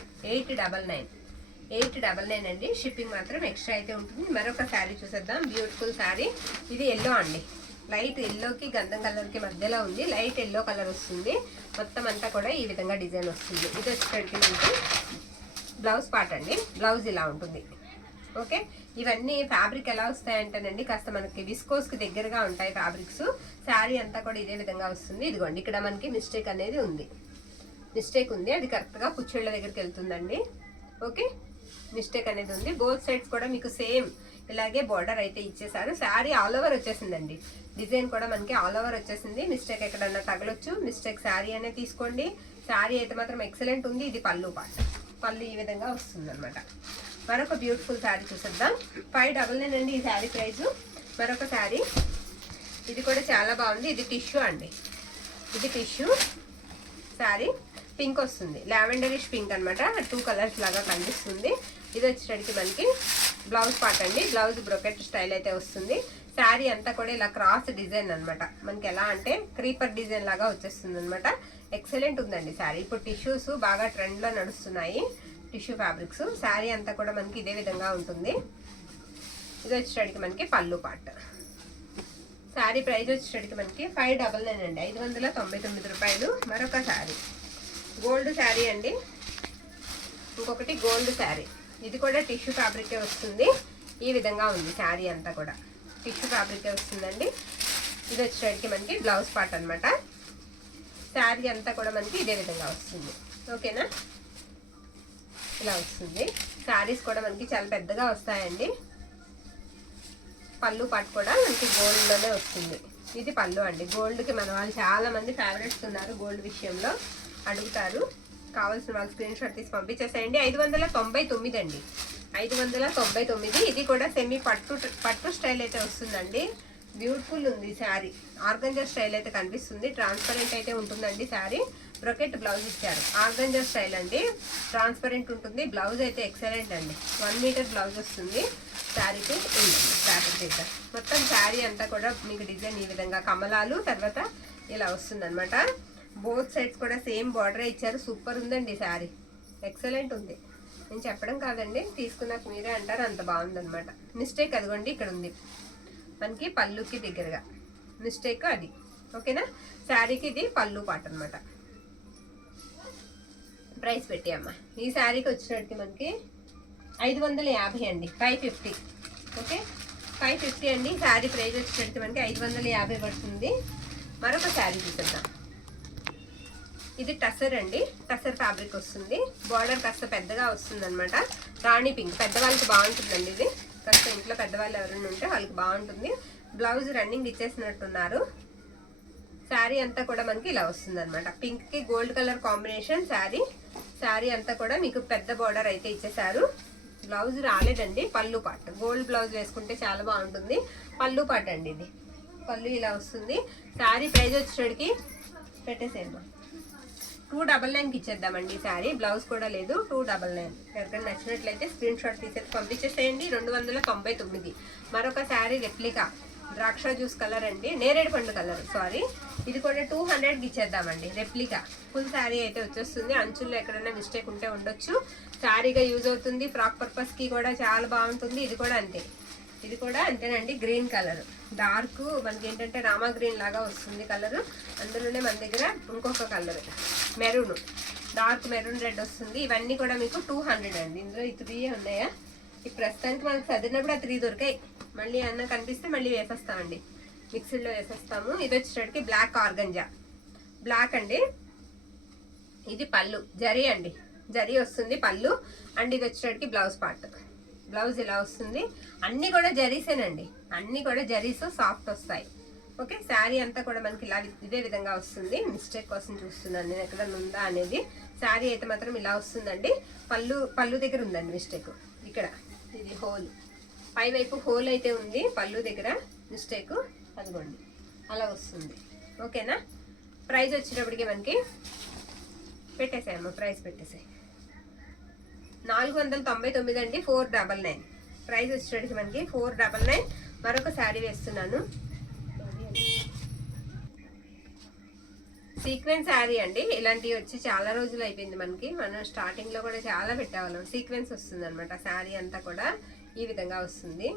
899 అండి. షిప్పింగ్ మాత్రం ఎక్స్ట్రా అయితే ఉంటుంది. మరొక శారీ చూసేద్దాం. బ్యూటిఫుల్ శారీ. ఇది ఎల్లో అండి. లైట్ ఎల్లోకి గంధం కలర్కి మధ్యలో ఉంది. లైట్ ఎల్లో కలర్ వస్తుంది. మొత్తం అంతా కూడా ఈ విధంగా డిజైన్ వస్తుంది. ఇది వచ్చేటప్పటికి మనకి బ్లౌజ్ పార్ట్ అండి. బ్లౌజ్ ఇలా ఉంటుంది. ఓకే, ఇవన్నీ ఫ్యాబ్రిక్ ఎలా వస్తాయంటేనండి, కాస్త మనకి విస్కోస్కి దగ్గరగా ఉంటాయి ఫ్యాబ్రిక్స్. శారీ అంతా కూడా ఇదే విధంగా వస్తుంది. ఇదిగోండి ఇక్కడ మనకి మిస్టేక్ అనేది ఉంది. మిస్టేక్ ఉంది, అది కరెక్ట్గా కుచ్చేళ్ళ దగ్గరికి వెళ్తుందండి. ఓకే, మిస్టేక్ అనేది ఉంది. బోత్ సైడ్స్ కూడా మీకు సేమ్ ఇలాగే బార్డర్ అయితే ఇచ్చేసారు. శారీ ఆల్ ఓవర్ వచ్చేసిందండి. డిజైన్ కూడా మనకి ఆల్ ఓవర్ వచ్చేసింది. మిస్టేక్ ఎక్కడన్నా తగలొచ్చు, మిస్టేక్ శారీ అనేది తీసుకోండి. శారీ అయితే మాత్రం ఎక్సలెంట్ ఉంది. ఇది పళ్ళు పార్ట్. పళ్ళు ఈ విధంగా వస్తుంది అనమాట. మరొక బ్యూటిఫుల్ శారీ చూసేద్దాం. 599 అండి ఈ శారీ ప్రైస్. మరొక శారీ, ఇది కూడా చాలా బాగుంది. ఇది టిష్యూ అండి. ఇది టిష్యూ శారీ. పింక్ వస్తుంది, లావెండరిష్ పింక్ అనమాట. 2 కలర్స్ లాగా కనిపిస్తుంది. ఇది వచ్చేటికి మనకి బ్లౌజ్ పార్ట్ అండి. బ్లౌజ్ బ్రొకెట్ స్టైల్ అయితే వస్తుంది. శారీ అంతా కూడా ఇలా క్రాస్ డిజైన్ అనమాట. మనకి ఎలా అంటే క్రీపర్ డిజైన్ లాగా వచ్చేస్తుంది అనమాట. ఎక్సలెంట్ ఉందండి శారీ. ఇప్పుడు టిష్యూస్ బాగా ట్రెండ్లో నడుస్తున్నాయి, టిష్యూ ఫ్యాబ్రిక్స్. శారీ అంతా కూడా మనకి ఇదే విధంగా ఉంటుంది. ఇది వచ్చేటికి మనకి పళ్ళు పార్ట్. శారీ ప్రైస్ వచ్చేటికి మనకి 599 అండి. 599 రూపాయలు. మరొక శారీ గోల్డ్ శారీ అండి. ఇంకొకటి గోల్డ్ శారీ. ఇది కూడా టిష్యూ ఫ్యాబ్రికే వస్తుంది. ఈ విధంగా ఉంది శారీ అంతా కూడా టిష్యూ ఫ్యాబ్రికే వస్తుందండి. ఇది వచ్చేటికి మనకి బ్లౌజ్ పార్ట్ అనమాట. శారీ అంతా కూడా మనకి ఇదే విధంగా వస్తుంది. ఓకేనా, ఇలా వస్తుంది. శారీస్ కూడా మనకి చాలా పెద్దగా వస్తాయండి. పళ్ళు పార్ట్ కూడా మనకి గోల్డ్లోనే వస్తుంది. ఇది పళ్ళు అండి. గోల్డ్కి మన వాళ్ళు చాలా మంది ఫేవరెట్స్ ఉన్నారు, గోల్డ్ విషయంలో అడుగుతారు. కావాల్సిన వాళ్ళు స్క్రీన్ షాట్ తీసి పంపించేసేయండి. 599 అండి. 599. ఇది కూడా సెమీ పట్టు స్టైల్ అయితే వస్తుందండి. బ్యూటిఫుల్ ఉంది శారీ. ఆర్గంజా స్టైల్ అయితే కనిపిస్తుంది. ట్రాన్స్పరెంట్ అయితే ఉంటుందండి శారీ. బ్రొకెట్ బ్లౌజ్ ఇచ్చారు. ఆర్గంజా స్టైల్ అండి, ట్రాన్స్పరెంట్ ఉంటుంది. బ్లౌజ్ అయితే ఎక్సలెంట్ అండి. 1 మీటర్ బ్లౌజ్ వస్తుంది శారీకి. స్టార్ట్ చేద్దాం. మొత్తం శారీ అంతా కూడా మీకు డిజైన్ ఈ విధంగా కమలాలు తర్వాత ఇలా వస్తుంది అనమాట. బోత్ సైడ్స్ కూడా సేమ్ బార్డరే ఇచ్చారు. సూపర్ ఉందండి శారీ, ఎక్సలెంట్ ఉంది. నేను చెప్పడం కాదండి, తీసుకున్నాక మీరే అంటారు, అంత బాగుందనమాట. మిస్టేక్ అదిగోండి ఇక్కడ ఉంది మనకి పళ్ళుకి దగ్గరగా మిస్టేక్ అది. ఓకేనా, శారీకి ఇది పళ్ళు పాట అనమాట. ప్రైస్ పెట్టామ్మా. ఈ శారీకి వచ్చినట్టు మనకి 550 అండి. 550. ఓకే, 550 అండి. శారీ ప్రైస్ వచ్చినట్టు మనకి 550 పడుతుంది. మరొక శారీ చూద్దాం. ఇది టసర్ అండి. టసర్ ఫ్యాబ్రిక్ వస్తుంది. బార్డర్ కాస్త పెద్దగా వస్తుంది అనమాట. రాణి పింక్ పెద్దవాళ్ళకి బాగుంటుందండి. ఇది కాస్త ఇంట్లో పెద్దవాళ్ళు ఎవరైనా ఉంటే వాళ్ళకి బాగుంటుంది. Blouse running ఇచ్చేసినట్టున్నారు. శారీ అంతా కూడా మనకి ఇలా వస్తుంది అనమాట. పింక్ కి gold colour combination sari. Sari అంతా కూడా మీకు పెద్ద బార్డర్ అయితే ఇచ్చేసారు. బ్లౌజ్ రాలేదండి. పళ్ళు పాట్. గోల్డ్ బ్లౌజ్ వేసుకుంటే చాలా బాగుంటుంది. పళ్ళు పాట్ అండి ఇది. పళ్ళు ఇలా వస్తుంది. శారీ ప్రైస్ వచ్చేటికి పెట్టేసేమ్మా 299కి ఇచ్చేద్దామండి శారీ. బ్లౌజ్ కూడా లేదు, 299. ఎవరికైనా నచ్చినట్లయితే స్క్రీన్ షాట్ తీసేసి పంపించేసేయండి. 299. మరొక శారీ రెప్లికా ద్రాక్ష జ్యూస్ కలర్ అండి, నేరేడు పండు కలర్ సారీ. ఇది కూడా 200కి ఇచ్చేద్దామండి. రెప్లికా ఫుల్ శారీ అయితే వచ్చేస్తుంది. అంచుల్లో ఎక్కడైనా మిస్టేక్ ఉంటే ఉండొచ్చు. శారీగా యూజ్ అవుతుంది, ఫ్రాక్ పర్పస్కి కూడా చాలా బాగుంటుంది. ఇది కూడా అంతే, ఇది కూడా అంతేనండి. గ్రీన్ కలర్ డార్క్ మనకి ఏంటంటే రామా గ్రీన్ లాగా వస్తుంది కలర్. అందులోనే మన దగ్గర ఇంకొక colour maroon, dark maroon red వస్తుంది. ఇవన్నీ కూడా మీకు 200 అండి. ఇందులో ఈ 3 ఉన్నాయా? ఈ ప్రస్తుతానికి మనకు చదివినప్పుడు ఆ 3 దొరికాయి. మళ్ళీ అన్న కనిపిస్తే మళ్ళీ వేసేస్తామండి, మిక్సీలో వేసేస్తాము. ఇది వచ్చేటప్పటికి బ్లాక్ ఆర్గంజా బ్లాక్ అండి. ఇది పళ్ళు జరీ అండి, జరీ వస్తుంది పళ్ళు. అండ్ ఇది వచ్చేటప్పటికి బ్లౌజ్ పార్ట్. బ్లౌజ్ ఇలా వస్తుంది. అన్నీ కూడా జరీసేనండి, అన్నీ కూడా జరీస్ సాఫ్ట్ వస్తాయి. ఓకే, శారీ అంతా కూడా మనకి ఇలా ఇదే విధంగా వస్తుంది. మిస్టేక్ కోసం చూస్తున్నాను నేను ఎక్కడ ఉందా అనేది. శారీ అయితే మాత్రం ఇలా వస్తుందండి. పళ్ళు దగ్గర ఉందండి మిస్టేక్, ఇక్కడ ఇది హోల్, పై వైపు హోల్ అయితే ఉంది పళ్ళు దగ్గర మిస్టేక్, అదిగోండి అలా వస్తుంది. ఓకేనా, ప్రైస్ వచ్చేటప్పటికి మనకి పెట్టేసాయమ్మ, ప్రైస్ పెట్టేసాయి 499 అండి. 499 ప్రైస్ వచ్చేటప్పటికి మనకి 499. మరొక శారీ వేస్తున్నాను, సీక్వెన్స్ శారీ అండి. ఇలాంటివి వచ్చి చాలా రోజులు అయిపోయింది మనకి. మనం స్టార్టింగ్ లో కూడా చాలా పెట్టేవాళ్ళం. సీక్వెన్స్ వస్తుంది అనమాట. శారీ అంతా కూడా ఈ విధంగా వస్తుంది.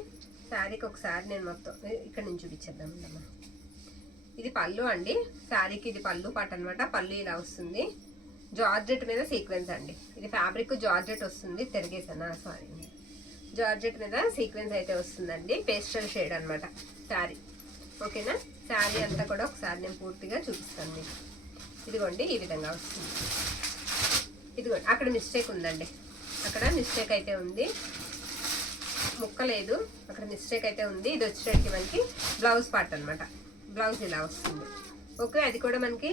శారీకి ఒకసారి నేను మొత్తం ఇక్కడ నుంచి చూపించేద్దాం. ఇది పళ్ళు అండి, శారీకి ఇది పళ్ళు పాట అనమాట. పళ్ళు ఇలా వస్తుంది. జార్జెట్ మీద సీక్వెన్స్ అండి. ఇది ఫ్యాబ్రిక్ జార్జెట్ వస్తుంది. తిరిగేసానా సారీ, జార్జెట్ మీద సీక్వెన్స్ అయితే వస్తుందండి. పేస్టల్ షేడ్ అనమాట శారీ. ఓకేనా, శారీ అంతా కూడా ఒకసారి నేను పూర్తిగా చూపిస్తాను మీకు. ఇదిగోండి ఈ విధంగా వస్తుంది. ఇదిగోండి అక్కడ మిస్టేక్ ఉందండి, అక్కడ మిస్టేక్ అయితే ఉంది, ముక్క లేదు, అక్కడ మిస్టేక్ అయితే ఉంది. ఇది వచ్చేటప్పటికి మనకి బ్లౌజ్ పార్ట్ అనమాట. బ్లౌజ్ ఇలా వస్తుంది. ఓకే, అది కూడా మనకి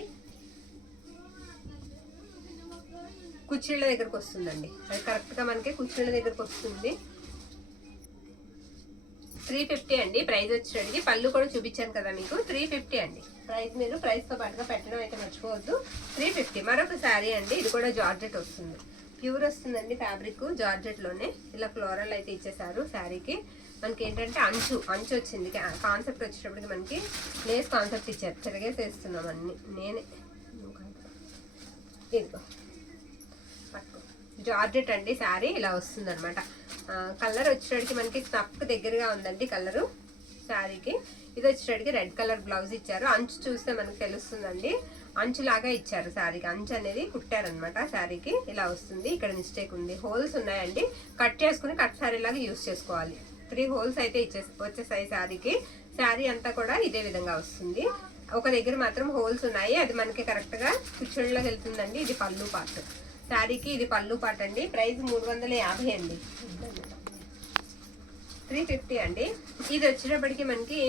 కుర్చీళ్ళ దగ్గరకు వస్తుందండి. అది కరెక్ట్గా మనకి కుర్చీళ్ళ దగ్గరకు వస్తుంది. 350 అండి ప్రైస్ వచ్చేటప్పటికి. పళ్ళు కూడా చూపించాను కదా మీకు, 350 అండి ప్రైస్. మీరు ప్రైస్తో పాటుగా పెట్టడం అయితే మర్చిపోవద్దు. 350. మరొక శారీ అండి, ఇది కూడా జార్జెట్ వస్తుంది. ప్యూర్ వస్తుందండి ఫ్యాబ్రిక్, జార్జెట్లోనే ఇలా ఫ్లోరల్ అయితే ఇచ్చేసారు శారీకి. మనకి ఏంటంటే అంచు వచ్చింది. కాన్సెప్ట్ వచ్చేటప్పటికి మనకి లేస్ కాన్సెప్ట్ ఇచ్చారు. తిరగేసేస్తున్నాం అన్ని నేనే. ఇదిగో జార్జెట్ అండి శారీ ఇలా వస్తుంది అనమాట. కలర్ వచ్చేటప్పటికి మనకి స్నఫ్కి దగ్గరగా ఉందండి కలరు శారీకి. ఇది వచ్చేటప్పటికి రెడ్ కలర్ బ్లౌజ్ ఇచ్చారు. అంచు చూస్తే మనకు తెలుస్తుందండి, అంచులాగా ఇచ్చారు శారీకి. అంచు అనేది కుట్టారనమాట శారీకి. ఇలా వస్తుంది. ఇక్కడ మిస్టేక్ ఉంది, హోల్స్ ఉన్నాయండి. కట్ చేసుకుని కట్ శారీ లాగా యూజ్ చేసుకోవాలి. 3 హోల్స్ అయితే వచ్చేసాయి శారీకి. శారీ అంతా కూడా ఇదే విధంగా వస్తుంది. ఒక దగ్గర మాత్రం హోల్స్ ఉన్నాయి, అది మనకి కరెక్ట్గా కుచ్చుళ్ళకి వెళ్తుందండి. ఇది పళ్ళు పార్ట్ శారీకి, ఇది పళ్ళు పార్ట్ అండి. ప్రైస్ 350 అండి. 350 అండి. ఇది వచ్చేటప్పటికి మనకి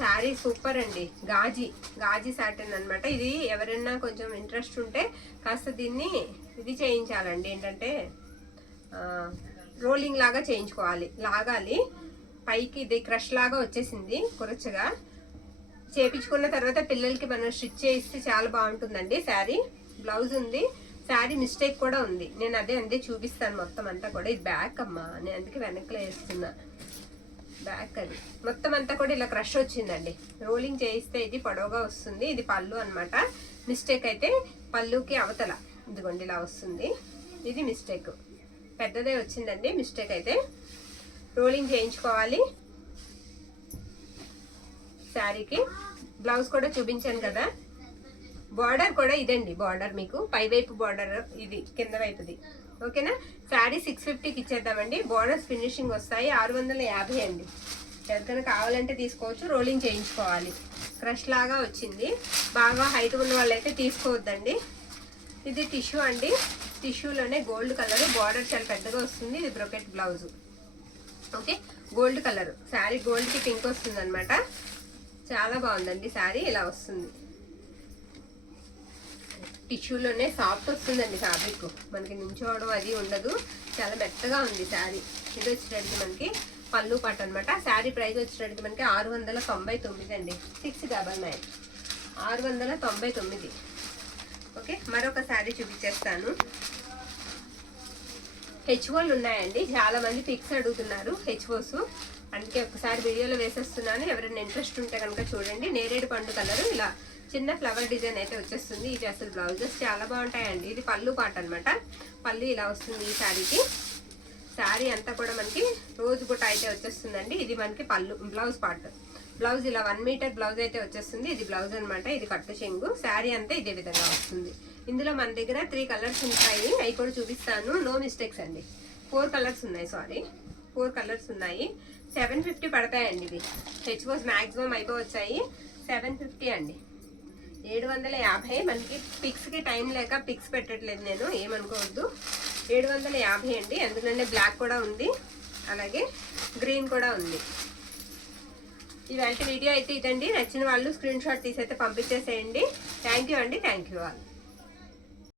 శారీ సూపర్ అండి. గాజీ సాటిన్ అనమాట. ఇది ఎవరైనా కొంచెం ఇంట్రెస్ట్ ఉంటే కాస్త దీన్ని ఇది చేయించాలండి, ఏంటంటే రోలింగ్ లాగా చేయించుకోవాలి, లాగాలి పైకి. ఇది క్రష్ లాగా వచ్చేసింది కురచగా. చేపించుకున్న తర్వాత పిల్లలకి మనం స్టిచ్ చేయిస్తే చాలా బాగుంటుందండి శారీ. బ్లౌజ్ ఉంది, శారీ మిస్టేక్ కూడా ఉంది. నేను అదే చూపిస్తాను మొత్తం అంతా కూడా. ఇది బ్యాక్ అమ్మా, నేను అందుకే వెనక్లో వేస్తున్నా. బ్యాక్ అది మొత్తం అంతా కూడా ఇలా క్రష్ వచ్చిందండి. రోలింగ్ చేయిస్తే ఇది పొడవుగా వస్తుంది. ఇది పళ్ళు అనమాట. మిస్టేక్ అయితే పళ్ళుకి అవతల ఇదిగోండి ఇలా వస్తుంది. ఇది మిస్టేక్, పెద్దదే వచ్చిందండి మిస్టేక్ అయితే. రోలింగ్ చేయించుకోవాలి శారీకి. బ్లౌజ్ కూడా చూపించాను కదా. బార్డర్ కూడా ఇదండి, బార్డర్ మీకు పై వైపు బార్డర్, ఇది కింద వైపుది. ఓకేనా, శారీ 650కి ఇచ్చేద్దామండి. బార్డర్స్ ఫినిషింగ్ వస్తాయి. 650 అండి. ఎవరికైనా కావాలంటే తీసుకోవచ్చు. రోలింగ్ చేయించుకోవాలి. క్రష్ లాగా వచ్చింది. బాగా హైట్ ఉన్న వాళ్ళైతే తీసుకోవద్దండి. ఇది టిష్యూ అండి. టిష్యూలోనే గోల్డ్ కలర్, బార్డర్ చాలా పెద్దగా వస్తుంది. ఇది brocade blouse. Okay, gold colour sari, గోల్డ్కి పింక్ వస్తుంది అనమాట. చాలా బాగుందండి శారీ. ఇలా వస్తుంది. టిష్యూలోనే సాఫ్ట్ వస్తుందండి ఫ్యాబ్రిక్. మనకి నించోవడం అది ఉండదు, చాలా మెత్తగా ఉంది శారీ. ఇది వచ్చేటప్పటికి మనకి పళ్ళు పాట అనమాట. శారీ ప్రైస్ వచ్చేటప్పటికి మనకి 699 అండి. 699 699. ఓకే, మరొక శారీ చూపించేస్తాను. హెచ్ఓలు ఉన్నాయండి. చాలా మంది పిక్స్ అడుగుతున్నారు హెచ్ఓస్, అందుకే ఒకసారి వీడియోలో వేసేస్తున్నాను. ఎవరైనా ఇంట్రెస్ట్ ఉంటే కనుక చూడండి. నేరేడు పండు కలర్ ఇలా చిన్న ఫ్లవర్ డిజైన్ అయితే వచ్చేస్తుంది. ఇది అసలు బ్లౌజెస్ చాలా బాగుంటాయండి. ఇది పళ్ళు పాట అనమాట. పళ్ళు ఇలా వస్తుంది ఈ శారీకి. శారీ అంతా కూడా మనకి రోజు బుట్ట అయితే వచ్చేస్తుందండి. ఇది మనకి పళ్ళు, బ్లౌజ్ పార్ట్. బ్లౌజ్ ఇలా 1 మీటర్ బ్లౌజ్ అయితే వచ్చేస్తుంది. ఇది బ్లౌజ్ అనమాట. ఇది కట్టు చెంగు. శారీ అంతా ఇదే విధంగా వస్తుంది. ఇందులో మన దగ్గర 3 కలర్స్ ఉంటాయి. అవి కూడా చూపిస్తాను. నో మిస్టేక్స్ అండి. 4 కలర్స్ ఉన్నాయి. 4 కలర్స్ ఉన్నాయి. 750 పడతాయండి. ఇవి హెచ్ఓస్ మ్యాక్సిమం అయిపోవచ్చాయి. 750 అండి. 750. మనకి పిక్స్కి టైం లేక పిక్స్ పెట్టట్లేదు నేను, ఏమనుకోవద్దు. 750 అండి. ఎందుకంటే బ్లాక్ కూడా ఉంది, అలాగే గ్రీన్ కూడా ఉంది. ఇవాళ వీడియో అయితే ఇదండి. నచ్చిన వాళ్ళు స్క్రీన్ షాట్ తీసి అయితే పంపించేసేయండి. థ్యాంక్ యూ అండి. Thank you all.